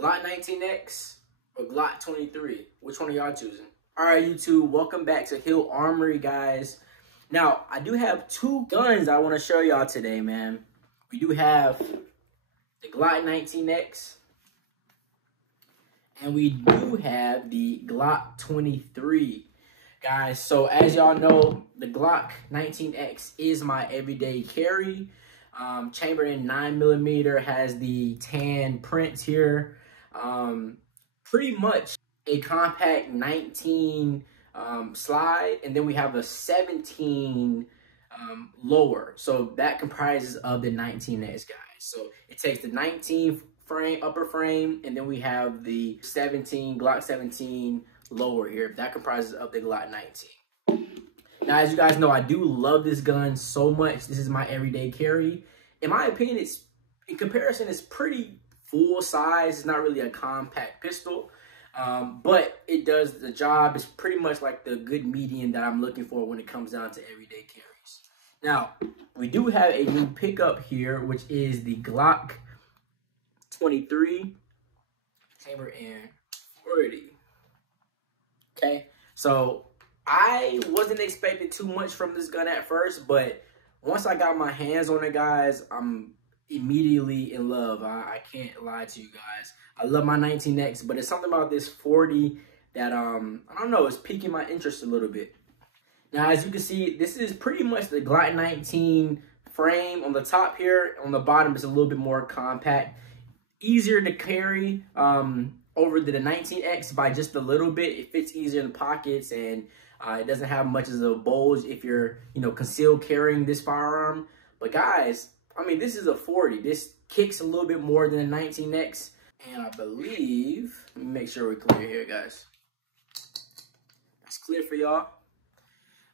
Glock 19x or Glock 23? Which one are y'all choosing? All right, YouTube, welcome back to Hill Armory, guys. Now, I do have two guns I want to show y'all today, man. We do have the Glock 19x, and we do have the Glock 23. Guys, so as y'all know, the Glock 19x is my everyday carry. Chambered in 9mm, has the tan prints here. Pretty much a compact 19 slide, and then we have a 17 lower. So that comprises of the 19x, guys. So it takes the 19 frame, upper frame, and then we have the 17, Glock 17 lower here. That comprises of the Glock 19. Now, as you guys know, I do love this gun so much. This is my everyday carry. In my opinion, it's, in comparison, it's pretty full size. It's not really a compact pistol, but it does the job. It's pretty much like the good median that I'm looking for when it comes down to everyday carries. Now, we do have a new pickup here, which is the Glock 23 chamber in 40. Okay, so I wasn't expecting too much from this gun at first, but once I got my hands on it, guys, I'm immediately in love. I can't lie to you guys. I love my 19x, but it's something about this 40 that, I don't know, it's piquing my interest a little bit. Now, as you can see, this is pretty much the Glock 19 frame on the top here. On the bottom, it's a little bit more compact. Easier to carry over the 19x by just a little bit. It fits easier in the pockets, and it doesn't have much as a bulge if you're, concealed carrying this firearm. But guys, I mean, this is a 40. This kicks a little bit more than a 19x. And I believe, let me make sure we're clear here, guys. That's clear for y'all.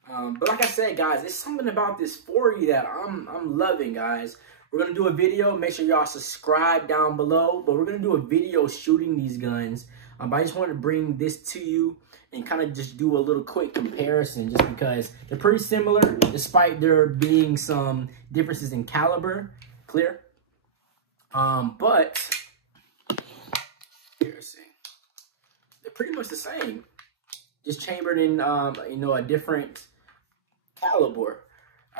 But like I said, guys, there's something about this 40 that I'm loving, guys. We're going to do a video. Make sure y'all subscribe down below. But we're going to do a video shooting these guns. But I just wanted to bring this to you and kind of just do a little quick comparison, just because they're pretty similar, despite there being some differences in caliber. Clear? But here's they're pretty much the same, just chambered in a different caliber.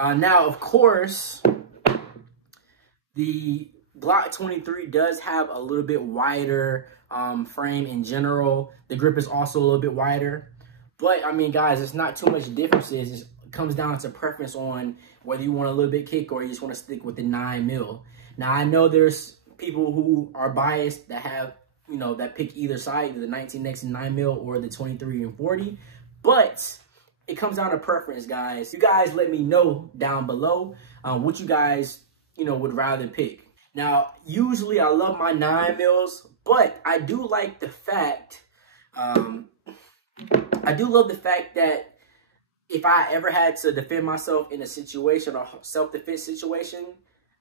Now, of course, the Glock 23 does have a little bit wider frame in general. The grip is also a little bit wider. But, I mean, guys, it's not too much differences. It comes down to preference on whether you want a little bit kick or you just want to stick with the 9mm. Now, I know there's people who are biased that have, that pick either side, either the 19x and 9mm or the 23 and 40. But it comes down to preference, guys. You guys let me know down below what you guys, would rather pick. Now, usually I love my 9mm, but I do like the fact, I do love the fact that if I ever had to defend myself in a situation or self-defense situation,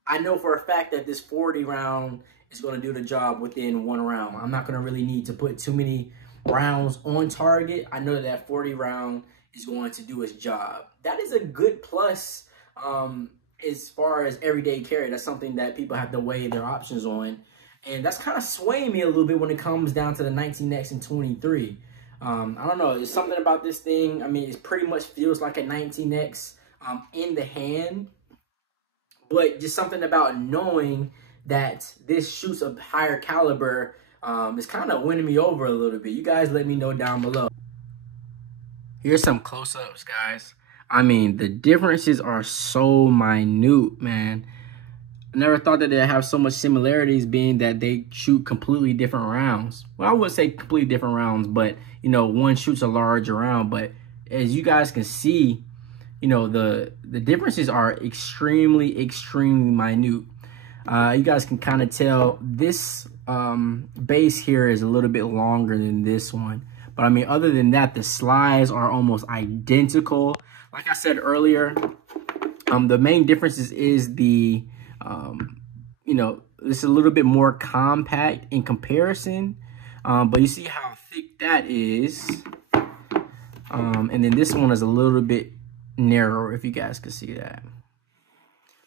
I know for a fact that this 40 round is going to do the job within one round. I'm not going to really need to put too many rounds on target. I know that 40 round is going to do its job. That is a good plus as far as everyday carry. That's something that people have to weigh their options on. And that's kind of swaying me a little bit when it comes down to the 19x and 23. I don't know. There's something about this thing. I mean, it pretty much feels like a 19x in the hand. But just something about knowing that this shoots a higher caliber is kind of winning me over a little bit. You guys let me know down below. Here's some close-ups, guys. I mean, the differences are so minute, man. I never thought that they'd have so much similarities, being that they shoot completely different rounds. Well, I would say completely different rounds, but, one shoots a larger round. But as you guys can see, the differences are extremely, extremely minute. You guys can kind of tell this base here is a little bit longer than this one. But, I mean, other than that, the slides are almost identical. Like I said earlier, the main differences is the, it's a little bit more compact in comparison. But you see how thick that is. And then this one is a little bit narrower, if you guys can see that.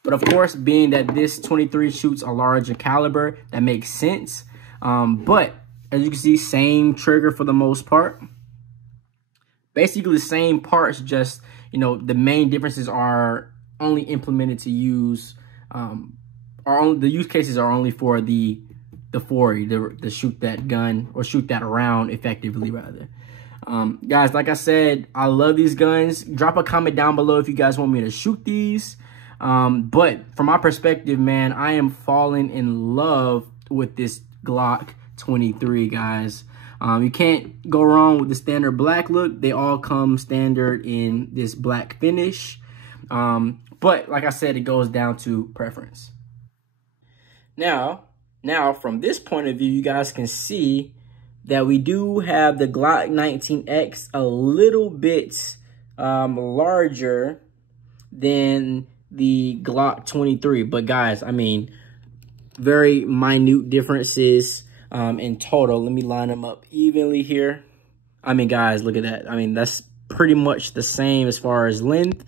But of course, being that this 23 shoots a larger caliber, that makes sense. But as you can see, same trigger for the most part. Basically the same parts, just, you know, the main differences are only implemented to use, the use cases are only for the 40, to shoot that gun, or shoot that round effectively, rather. Guys, like I said, I love these guns. Drop a comment down below if you guys want me to shoot these. But from my perspective, man, I am falling in love with this Glock 23, guys. You can't go wrong with the standard black look. They all come standard in this black finish. But like I said, it goes down to preference. Now from this point of view, you guys can see that we do have the Glock 19x a little bit larger than the Glock 23. But guys, I mean, very minute differences in total. Let me line them up evenly here. I mean, guys, look at that. I mean, that's pretty much the same as far as length.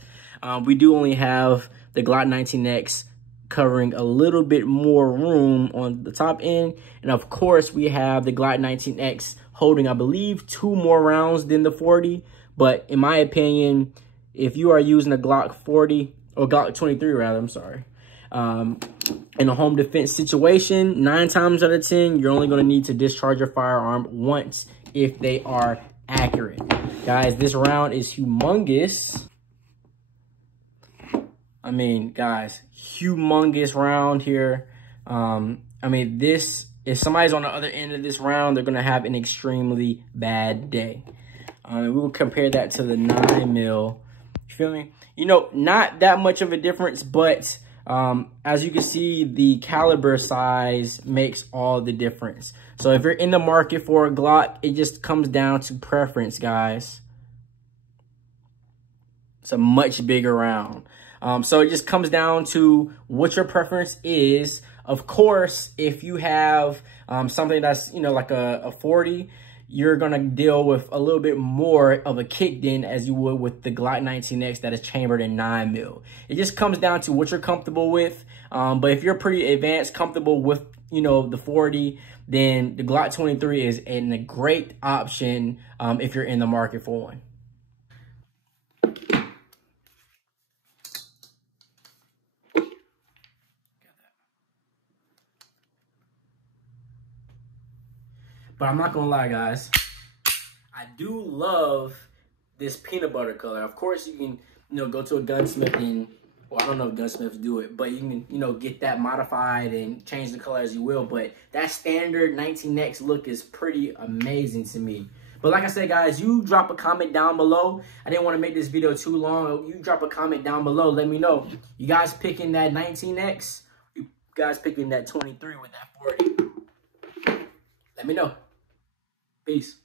We do only have the Glock 19x covering a little bit more room on the top end. And of course, we have the Glock 19x holding, I believe, 2 more rounds than the 40. But in my opinion, if you are using a Glock 40, or Glock 23 rather, I'm sorry, in a home defense situation, 9 times out of 10, you're only going to need to discharge your firearm once if they are accurate. Guys, this round is humongous. I mean, guys, humongous round here. I mean, this, if somebody's on the other end of this round, they're going to have an extremely bad day. We will compare that to the 9mm. You feel me? You know, not that much of a difference, but as you can see, the caliber size makes all the difference. So if you're in the market for a Glock, it just comes down to preference, guys. It's a much bigger round. So it just comes down to what your preference is. Of course, if you have something that's, you know, like a 40, you're going to deal with a little bit more of a kicked in as you would with the Glock 19x that is chambered in 9mm. It just comes down to what you're comfortable with. But if you're pretty advanced, comfortable with, you know, the 40, then the Glock 23 is a great option if you're in the market for one. But I'm not gonna lie, guys, I do love this peanut butter color. Of course, you can, you know, go to a gunsmith and, well, I don't know if gunsmiths do it, but you can, you know, get that modified and change the color as you will. But that standard 19x look is pretty amazing to me. But like I said, guys, you drop a comment down below. I didn't want to make this video too long. You drop a comment down below. Let me know. You guys picking that 19x? You guys picking that 23 with that 40? Let me know. Peace.